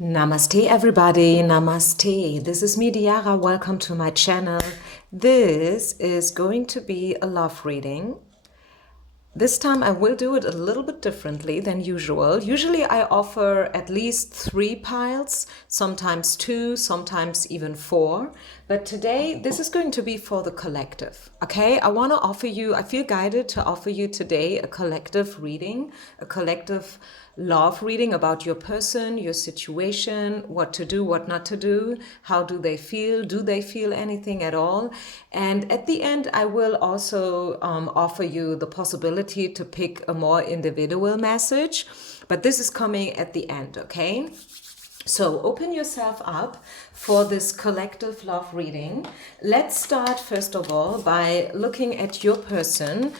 Namaste, everybody. Namaste. This is me, Diara. Welcome to my channel. This is going to be a love reading. This time I will do it a little bit differently than usual. Usually I offer at least 3 piles, sometimes 2, sometimes even 4. But today this is going to be for the collective, okay? I feel guided to offer you today a collective reading, a collective love reading about your person, your situation, what to do, what not to do, how do they feel anything at all. And at the end, I will also offer you the possibility to pick a more individual message, but this is coming at the end, okay? So open yourself up for this collective love reading. Let's start first of all by looking at your person.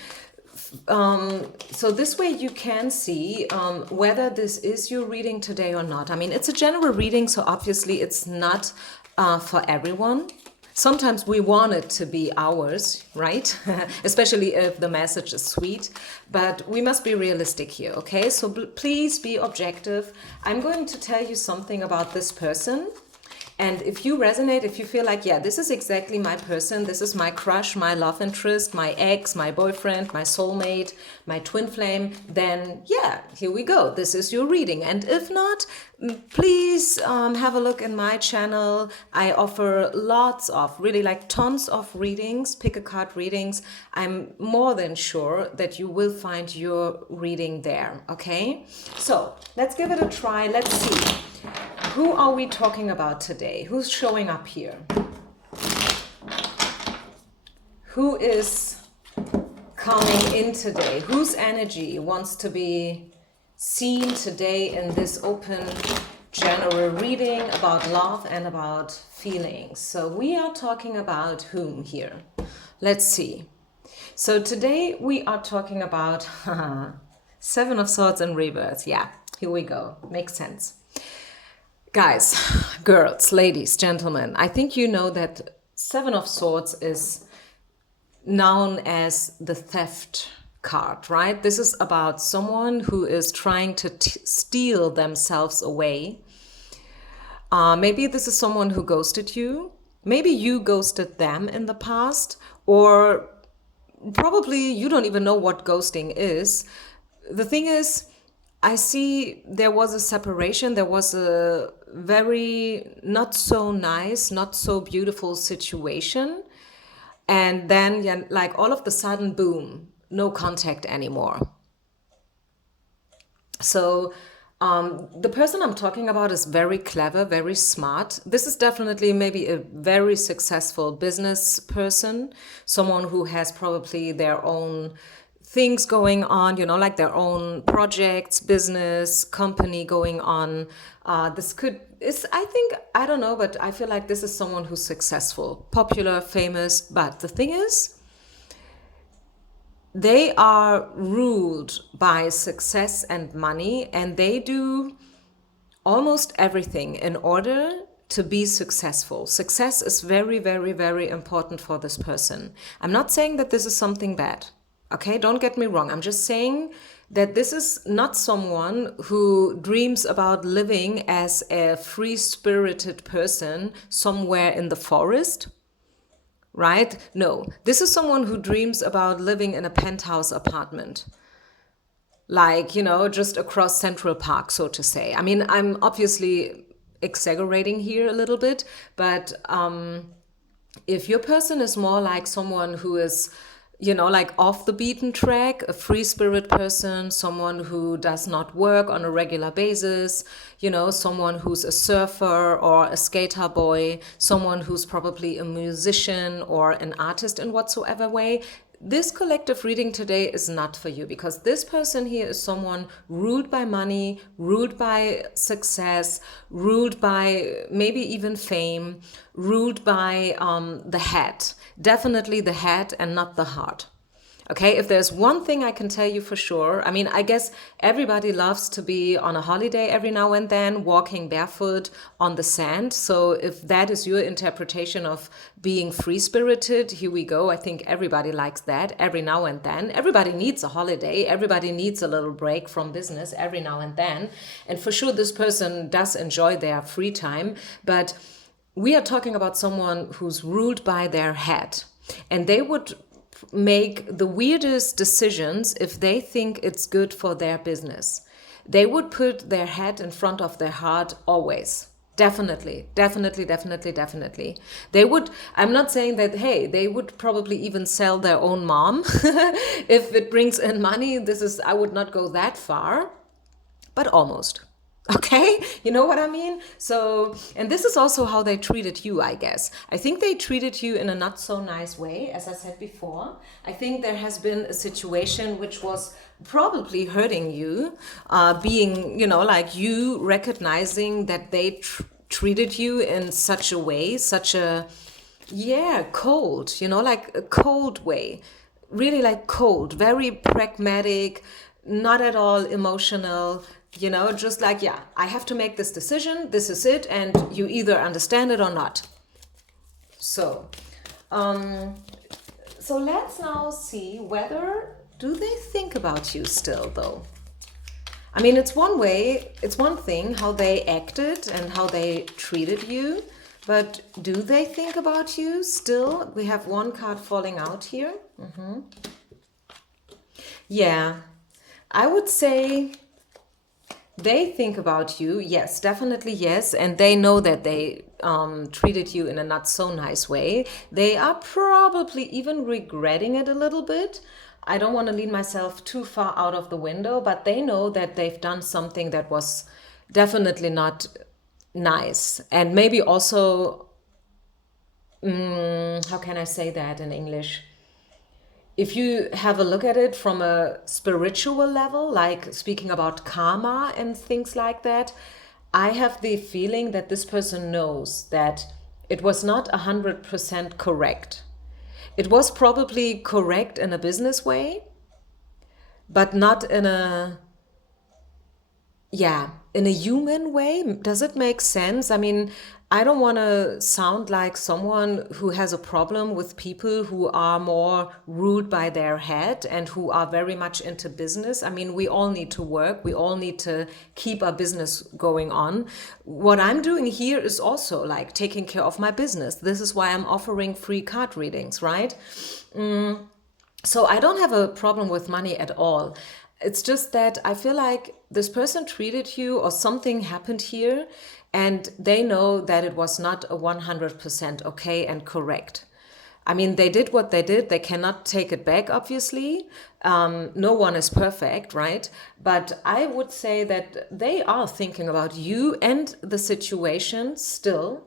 So this way you can see whether this is your reading today or not. I mean, it's a general reading, so obviously it's not for everyone. Sometimes we want it to be ours, right? Especially if the message is sweet, but we must be realistic here, okay? So please be objective. I'm going to tell you something about this person. And if you resonate, if you feel like, yeah, this is exactly my person, this is my crush, my love interest, my ex, my boyfriend, my soulmate, my twin flame, then yeah, here we go. This is your reading. And if not, please have a look in my channel. I offer lots of, really like tons of readings, pick a card readings. I'm more than sure that you will find your reading there, okay? So let's give it a try. Let's see. Who are we talking about today? Who's showing up here? Who is coming in today? Whose energy wants to be seen today in this open general reading about love and about feelings? So we are talking about whom here? Let's see. So today we are talking about Seven of Swords in reverse. Yeah, here we go. Makes sense. Guys, girls, ladies, gentlemen, I think you know that Seven of Swords is known as the theft card, right? This is about someone who is trying to steal themselves away. Maybe this is someone who ghosted you. Maybe you ghosted them in the past, or probably you don't even know what ghosting is. The thing is, I see there was a separation. There was a very not so nice, not so beautiful situation. And then, yeah, like all of the sudden, boom, no contact anymore. So the person I'm talking about is very clever, very smart. This is definitely maybe a very successful business person, someone who has probably their own things going on, you know, like their own projects, business, company going on. I don't know, but I feel like this is someone who's successful, popular, famous. But the thing is, they are ruled by success and money, and they do almost everything in order to be successful. Success is very, very, very important for this person. I'm not saying that this is something bad. Okay, don't get me wrong. I'm just saying that this is not someone who dreams about living as a free-spirited person somewhere in the forest, right? No, this is someone who dreams about living in a penthouse apartment, like, you know, just across Central Park, so to say. I mean, I'm obviously exaggerating here a little bit, but if your person is more like someone who is, you know, like off the beaten track, a free spirit person, someone who does not work on a regular basis, you know, someone who's a surfer or a skater boy, someone who's probably a musician or an artist in whatsoever way, this collective reading today is not for you, because this person here is someone ruled by money, ruled by success, ruled by maybe even fame, ruled by the head. Definitely the head and not the heart. Okay, if there's one thing I can tell you for sure, I mean, I guess everybody loves to be on a holiday every now and then, walking barefoot on the sand. So if that is your interpretation of being free-spirited, here we go. I think everybody likes that every now and then. Everybody needs a holiday. Everybody needs a little break from business every now and then. And for sure, this person does enjoy their free time. But we are talking about someone who's ruled by their head. And they would make the weirdest decisions if they think it's good for their business. They would put their head in front of their heart always. Definitely, definitely, definitely, definitely. They would, I'm not saying that, hey, they would probably even sell their own mom if it brings in money. I would not go that far, but almost. Okay, you know what I mean? So, and this is also how they treated you, I guess. I think they treated you in a not so nice way, as I said before. I think there has been a situation which was probably hurting you, being, like you recognizing that they treated you in such a way, cold, like a cold way. Really like cold, very pragmatic, not at all emotional. Just like, yeah, I have to make this decision, this is it, and you either understand it or not. So let's now see whether, do they think about you still, though? I mean, it's one thing how they acted and how they treated you, but do they think about you still? We have one card falling out here. Yeah, I would say they think about you, yes, definitely yes, and they know that they treated you in a not so nice way. They are probably even regretting it a little bit. I don't want to lean myself too far out of the window, but they know that they've done something that was definitely not nice. And maybe also, how can I say that in English? If you have a look at it from a spiritual level, like speaking about karma and things like that, I have the feeling that this person knows that it was not 100% correct. It was probably correct in a business way, but not in a human way. Does it make sense? I mean, I don't want to sound like someone who has a problem with people who are more ruled by their head and who are very much into business. I mean, we all need to work. We all need to keep our business going on. What I'm doing here is also like taking care of my business. This is why I'm offering free card readings, right? So I don't have a problem with money at all. It's just that I feel like this person treated you or something happened here and they know that it was not a 100% okay and correct. I mean, they did what they did. They cannot take it back, obviously. No one is perfect, right? But I would say that they are thinking about you and the situation still.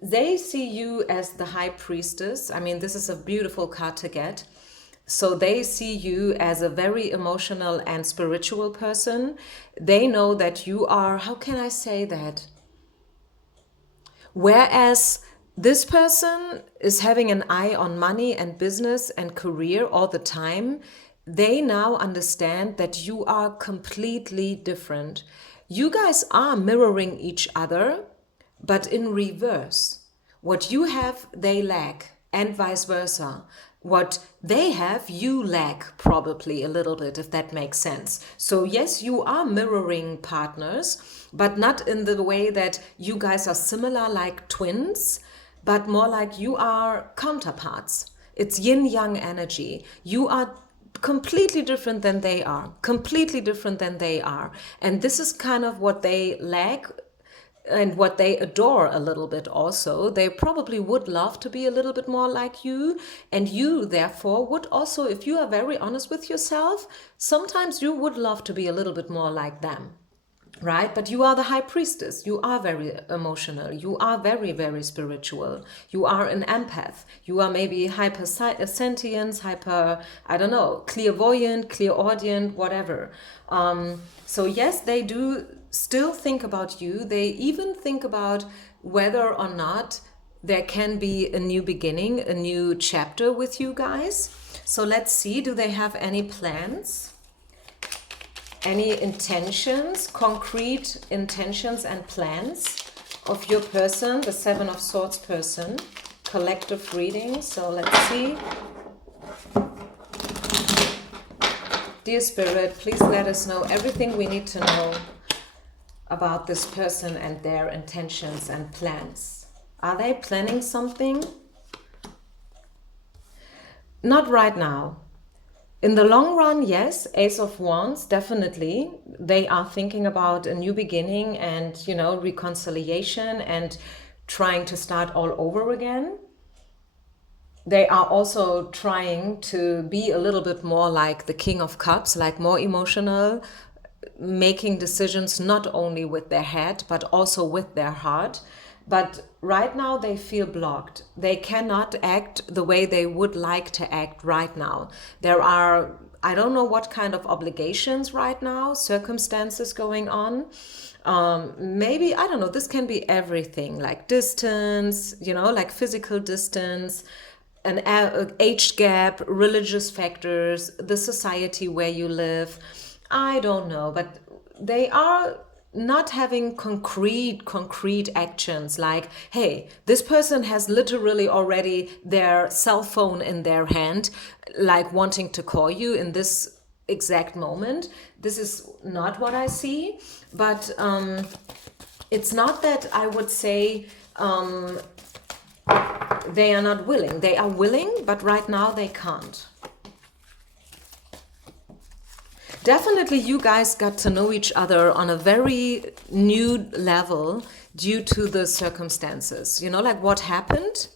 They see you as the high priestess. I mean, this is a beautiful card to get. So they see you as a very emotional and spiritual person. They know that you are, how can I say that? Whereas this person is having an eye on money and business and career all the time, they now understand that you are completely different. You guys are mirroring each other, but in reverse. What you have, they lack, and vice versa. What they have, you lack probably a little bit, if that makes sense. So yes, you are mirroring partners, but not in the way that you guys are similar like twins, but more like you are counterparts. It's yin-yang energy. You are completely different than they are, completely different than they are. And this is kind of what they lack and what they adore a little bit also. They probably would love to be a little bit more like you, and you therefore would also, if you are very honest with yourself, sometimes you would love to be a little bit more like them, right? But you are the high priestess. You are very emotional. You are very, very spiritual. You are an empath. You are maybe hyper sentience, hyper, I don't know, clairvoyant, clairaudient, whatever. So yes, they do still think about you. They even think about whether or not there can be a new beginning, a new chapter with you guys. So let's see, do they have any plans? Any intentions, concrete intentions and plans of your person, the Seven of Swords person? Collective reading, so let's see. Dear Spirit, please let us know everything we need to know about this person and their intentions and plans. Are they planning something? Not right now. In the long run, yes, Ace of Wands, definitely. They are thinking about a new beginning and, you know, reconciliation and trying to start all over again. They are also trying to be a little bit more like the King of Cups, like more emotional, making decisions not only with their head, but also with their heart. But right now they feel blocked. They cannot act the way they would like to act right now. There are, I don't know what kind of obligations right now, circumstances going on. Maybe, I don't know, this can be everything, like distance, you know, like physical distance, an age gap, religious factors, the society where you live. I don't know, but they are not having concrete actions like, hey, this person has literally already their cell phone in their hand, like wanting to call you in this exact moment. This is not what I see, but it's not that I would say they are not willing. They are willing, but right now they can't. Definitely you guys got to know each other on a very new level due to the circumstances. You know, like what happened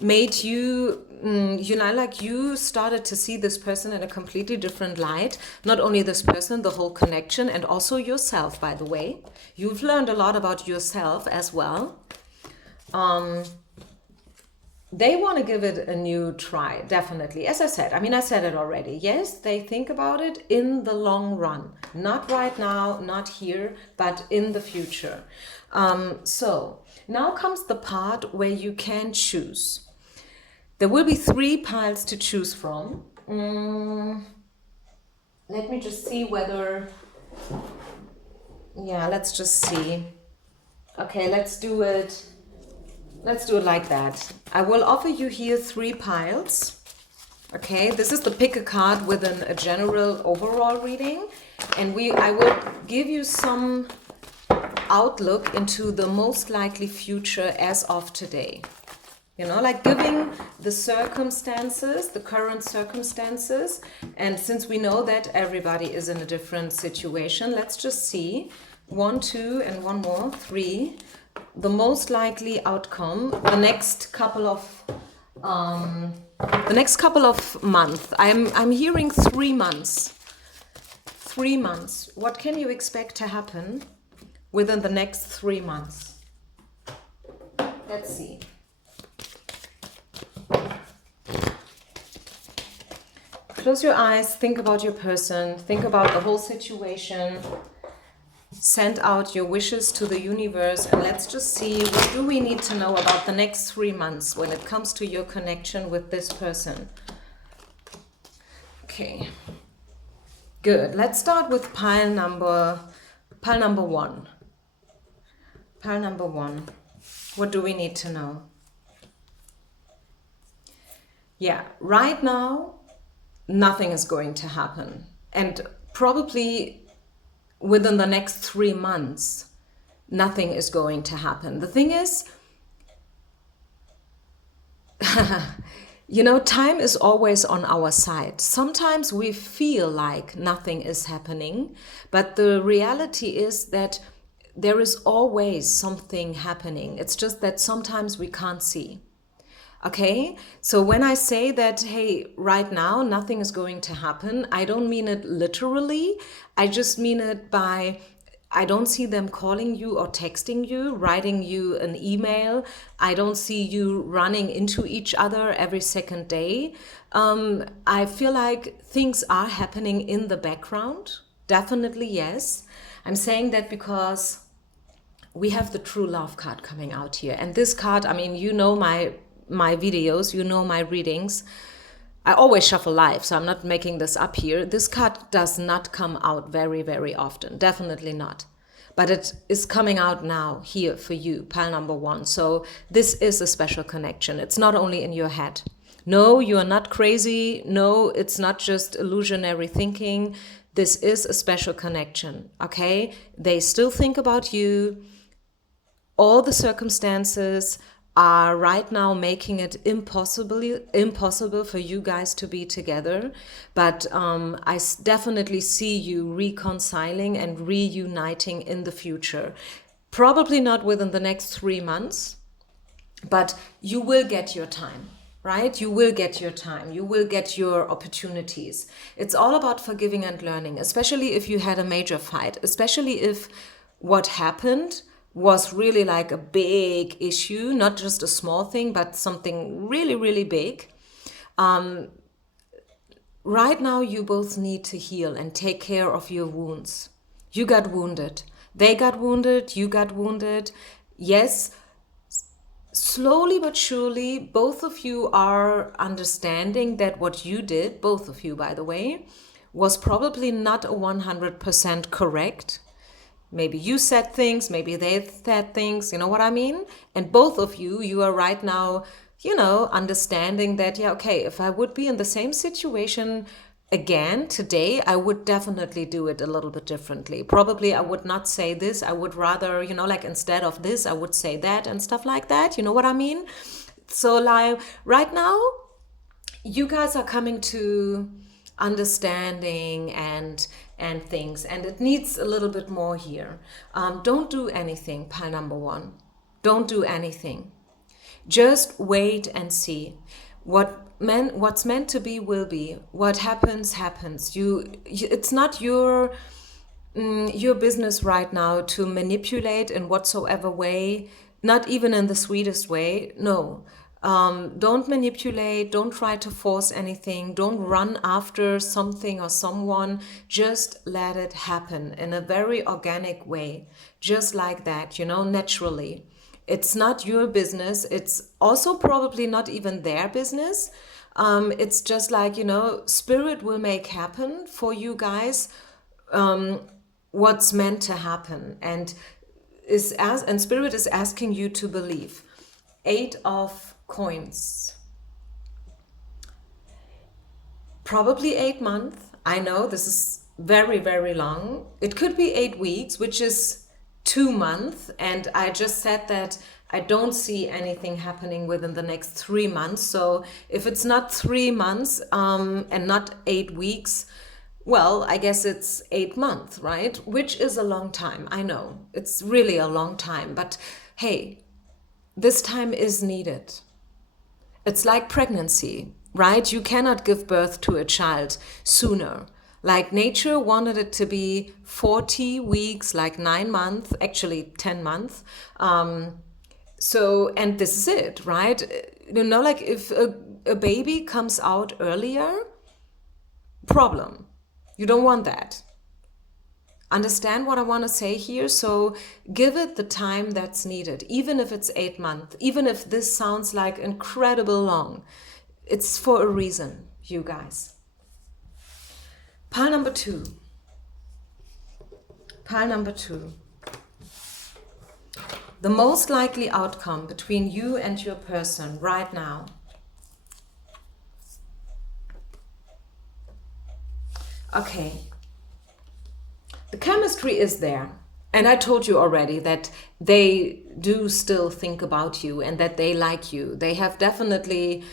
made you, you know, like you started to see this person in a completely different light. Not only this person, the whole connection, and also yourself, by the way. You've learned a lot about yourself as well. They want to give it a new try, definitely. As I said, I mean, I said it already. Yes, they think about it in the long run. Not right now, not here, but in the future. So now comes the part where you can choose. There will be 3 piles to choose from. Let me just see whether... Yeah, let's just see. Okay, let's do it. Let's do it like that. I will offer you here 3 piles. Okay, this is the pick a card within a general overall reading. And I will give you some outlook into the most likely future as of today. You know, like giving the circumstances, the current circumstances. And since we know that everybody is in a different situation, let's just see. 1, 2, and 1 more, 3. The most likely outcome, the next couple of months. I'm hearing 3 months. 3 months. What can you expect to happen within the next 3 months? Let's see. Close your eyes, think about your person, think about the whole situation. Send out your wishes to the universe, and let's just see, what do we need to know about the next 3 months when it comes to your connection with this person? Okay, good. Let's start with pile number 1. Pile number 1. What do we need to know? Yeah, right now, nothing is going to happen. And probably within the next 3 months, nothing is going to happen. The thing is, you know, time is always on our side. Sometimes we feel like nothing is happening, but the reality is that there is always something happening. It's just that sometimes we can't see. Okay, so when I say that, hey, right now nothing is going to happen, I don't mean it literally. I just mean it by, I don't see them calling you or texting you, writing you an email. I don't see you running into each other every second day. I feel like things are happening in the background. Definitely, yes. I'm saying that because we have the true love card coming out here. And this card, I mean, you know my videos, you know my readings. I always shuffle live, so I'm not making this up here. This card does not come out very, very often. Definitely not. But it is coming out now here for you, pile number 1. So this is a special connection. It's not only in your head. No, you are not crazy. No, it's not just illusionary thinking. This is a special connection, okay? They still think about you. All the circumstances are right now making it impossible for you guys to be together. But I definitely see you reconciling and reuniting in the future. Probably not within the next 3 months, but you will get your time. Right? You will get your time. You will get your opportunities. It's all about forgiving and learning, especially if you had a major fight, especially if what happened was really like a big issue, not just a small thing, but something really, really big. Right now, you both need to heal and take care of your wounds. You got wounded. They got wounded. You got wounded. Yes, slowly but surely, both of you are understanding that what you did, both of you, by the way, was probably not a 100% correct. Maybe you said things, maybe they said things, you know what I mean? And both of you, you are right now, understanding that, yeah, okay, if I would be in the same situation again today, I would definitely do it a little bit differently. Probably I would not say this. I would rather, like instead of this, I would say that and stuff like that. You know what I mean? So like right now, you guys are coming to understanding and things, and it needs a little bit more here. Don't do anything, pile number 1. Don't do anything. Just wait and see. What's meant to be will be. What happens happens. It's not your business right now to manipulate in whatsoever way, not even in the sweetest way. No. Don't manipulate, don't try to force anything, don't run after something or someone. Just let it happen in a very organic way, just like that, naturally. It's not your business. It's also probably not even their business. It's just like, spirit will make happen for you guys what's meant to happen. And spirit is asking you to believe. 8 of coins. Probably 8 months. I know this is very, very long. It could be 8 weeks, which is 2 months. And I just said that I don't see anything happening within the next 3 months. So if it's not 3 months and not 8 weeks, well, I guess it's 8 months, right? Which is a long time. I know it's really a long time. But hey, this time is needed. It's like pregnancy, right? You cannot give birth to a child sooner. Like nature wanted it to be 40 weeks, like 9 months, actually 10 months. And this is it, right? Like if a baby comes out earlier, problem. You don't want that. Understand what I want to say here? So give it the time that's needed, even if it's 8 months, even if this sounds like incredible long. It's for a reason, you guys. Pile number 2. Pile number 2. The most likely outcome between you and your person right now. Okay. The chemistry is there. And I told you already that they do still think about you and that they like you. They have definitely,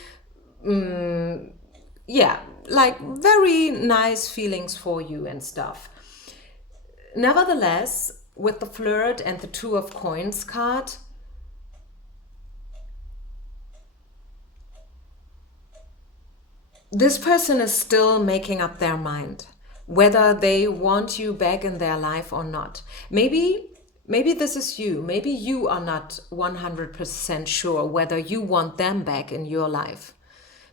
like very nice feelings for you and stuff. Nevertheless, with the flirt and the 2 of coins card, this person is still making up their mind whether they want you back in their life or not. Maybe this is you. Maybe you are not 100% sure whether you want them back in your life.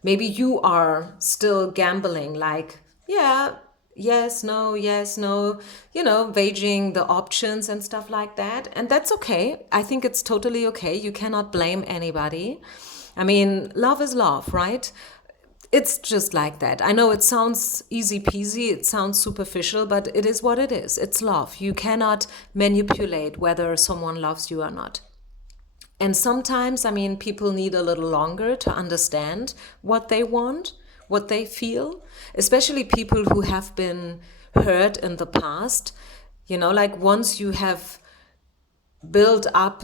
Maybe you are still gambling like, yeah, yes, no, weighing the options and stuff like that. And that's okay. I think it's totally okay. You cannot blame anybody. I mean, love is love, right? It's just like that. I know it sounds easy peasy, it sounds superficial, but it is what it is. It's love. You cannot manipulate whether someone loves you or not. And sometimes, I mean, people need a little longer to understand what they want, what they feel, especially people who have been hurt in the past. You know, like once you have build up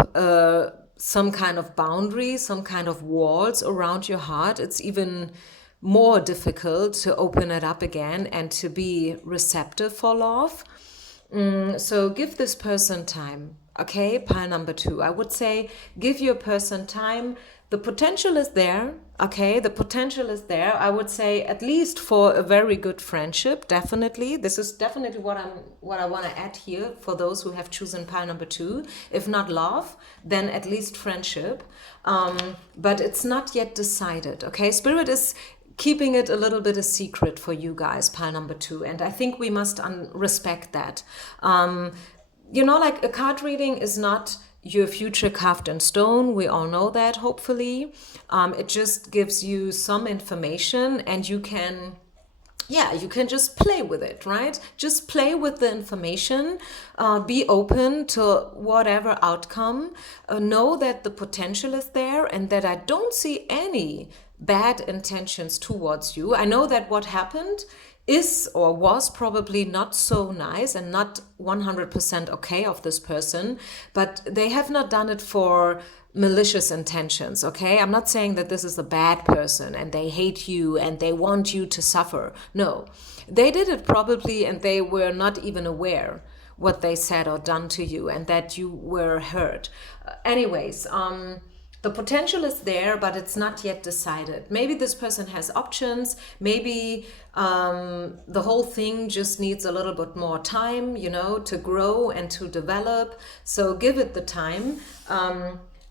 some kind of boundary, some kind of walls around your heart, it's even more difficult to open it up again and to be receptive for love. So give this person time. Okay, pile number 2. I would say give your person time. The potential is there. Okay, the potential is there. I would say at least for a very good friendship, definitely. This is definitely what I want to add here for those who have chosen pile number 2. If not love, then at least friendship. But it's not yet decided. Okay, Spirit is keeping it a little bit a secret for you guys, pile number 2. And I think we must respect that. You know, like a card reading is not your future carved in stone. We all know that, hopefully. It just gives you some information and you can just play with it, right? Just play with the information, be open to whatever outcome, know that the potential is there and that I don't see any bad intentions towards you. I know that what happened is or was probably not so nice and not 100% okay of this person, but they have not done it for malicious intentions, okay? I'm not saying that this is a bad person and they hate you and they want you to suffer. No, they did it probably and they were not even aware what they said or done to you and that you were hurt. Anyways, the potential is there, but it's not yet decided. Maybe this person has options. Maybe the whole thing just needs a little bit more time, you know, to grow and to develop. So give it the time.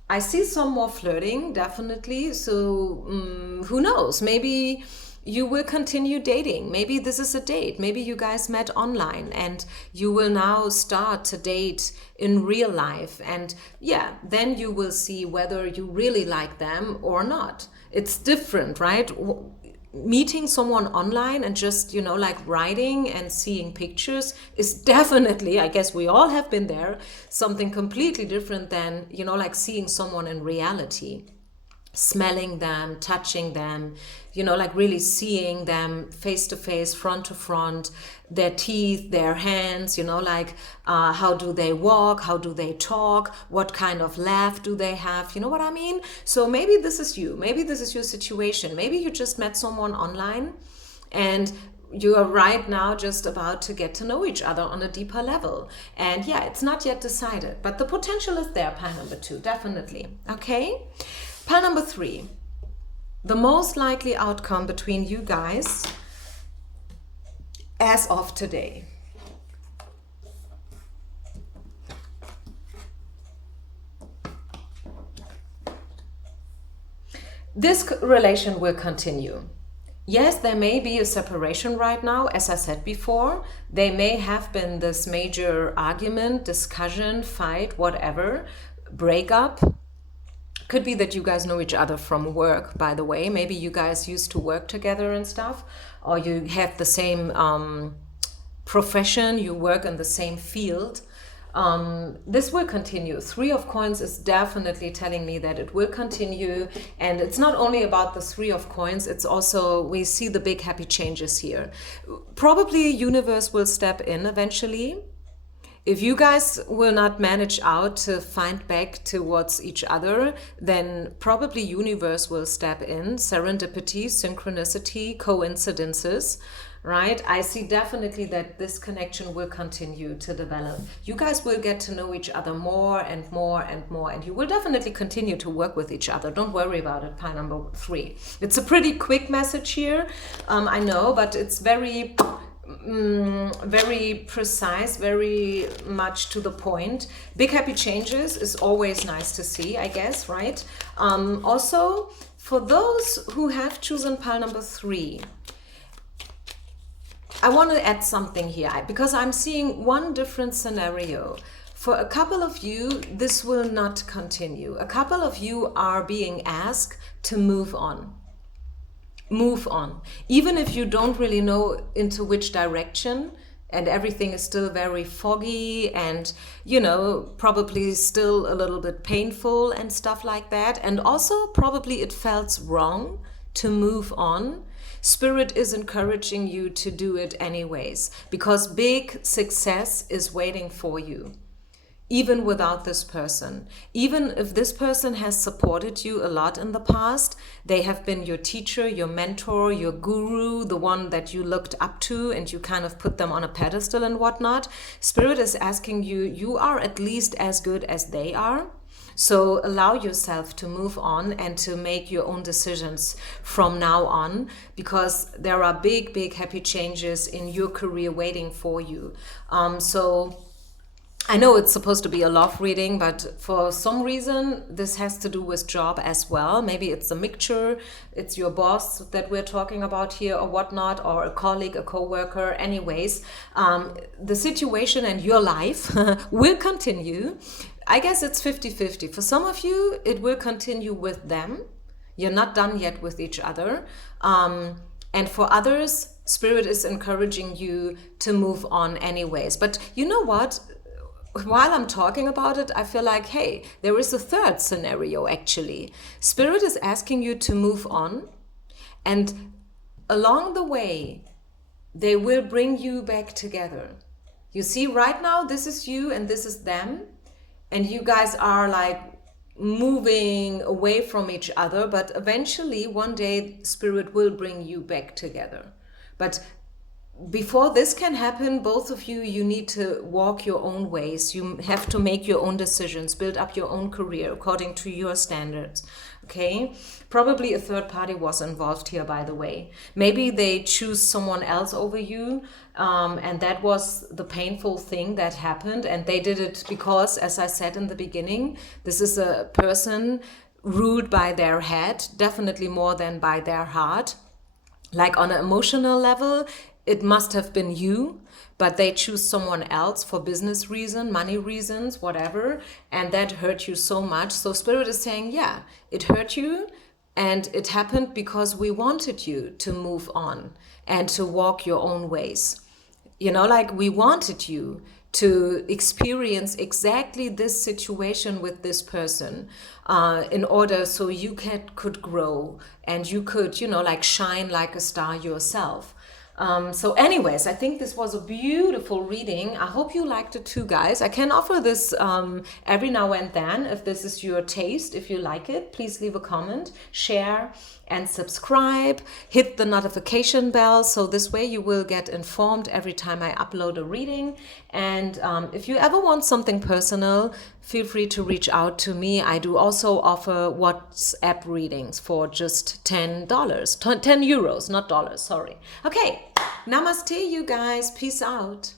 I see some more flirting, definitely. So who knows? Maybe you will continue dating. Maybe this is a date. Maybe you guys met online and you will now start to date in real life. And yeah, then you will see whether you really like them or not. It's different, right? Meeting someone online and just, you know, like writing and seeing pictures is definitely, I guess we all have been there, something completely different than, you know, like seeing someone in reality. Smelling them, touching them, you know, like really seeing them face to face, front to front, their teeth, their hands, you know, like how do they walk, how do they talk, what kind of laugh do they have, you know what I mean? So maybe this is you, maybe this is your situation, maybe you just met someone online and you are right now just about to get to know each other on a deeper level. And yeah, it's not yet decided, but the potential is there, pile number 2, definitely. Okay? Pile number 3, the most likely outcome between you guys as of today. This relation will continue. Yes, there may be a separation right now, as I said before. There may have been this major argument, discussion, fight, whatever, breakup. Could be that you guys know each other from work, by the way. Maybe you guys used to work together and stuff, or you have the same profession, you work in the same field. This will continue. 3 of Coins is definitely telling me that it will continue. And it's not only about the 3 of Coins, it's also, we see the big happy changes here. Probably universe will step in eventually. If you guys will not manage out to find back towards each other, then probably universe will step in. Serendipity, synchronicity, coincidences, right? I see definitely that this connection will continue to develop. You guys will get to know each other more and more and more, and you will definitely continue to work with each other. Don't worry about it, pile number 3. It's a pretty quick message here, I know, but it's very precise, very much to the point. Big happy changes is always nice to see, I guess, right? Also, for those who have chosen pile number 3, I want to add something here because I'm seeing one different scenario. For a couple of you, this will not continue. A couple of you are being asked to move on. Move on. Even if you don't really know into which direction and everything is still very foggy and, probably still a little bit painful and stuff like that. And also, probably it felt wrong to move on. Spirit is encouraging you to do it anyways because big success is waiting for you even without this person. Even if this person has supported you a lot in the past, they have been your teacher, your mentor, your guru, the one that you looked up to and you kind of put them on a pedestal and whatnot. Spirit is asking you, you are at least as good as they are. So allow yourself to move on and to make your own decisions from now on, because there are big, big happy changes in your career waiting for you. So I know it's supposed to be a love reading, but for some reason, this has to do with job as well. Maybe it's a mixture. It's your boss that we're talking about here or whatnot, or a colleague, a coworker. Anyways, the situation and your life will continue. I guess it's 50-50. For some of you, it will continue with them. You're not done yet with each other. And for others, Spirit is encouraging you to move on anyways. But you know what? While I'm talking about it, I feel like, hey, there is a third scenario actually. Spirit is asking you to move on, and along the way, they will bring you back together. You see, right now, this is you and this is them, and you guys are like moving away from each other, but eventually, one day, Spirit will bring you back together. But before this can happen, both of you, you need to walk your own ways. You have to make your own decisions, build up your own career according to your standards. Okay? Probably a third party was involved here, by the way. Maybe they choose someone else over you, and that was the painful thing that happened. And they did it because, as I said in the beginning, this is a person ruled by their head, definitely more than by their heart. Like on an emotional level, it must have been you, but they choose someone else for business reason, money reasons, whatever, and that hurt you so much. So Spirit is saying, yeah, it hurt you, and it happened because we wanted you to move on and to walk your own ways. Like we wanted you to experience exactly this situation with this person in order so you could grow and you could, like shine like a star yourself. So anyways, I think this was a beautiful reading. I hope you liked it too, guys. I can offer this every now and then. If this is your taste, if you like it, please leave a comment, share, and subscribe. Hit the notification bell, so this way you will get informed every time I upload a reading. And if you ever want something personal, feel free to reach out to me. I do also offer WhatsApp readings for just $10, 10 euros, not dollars, sorry. Okay, namaste, you guys. Peace out.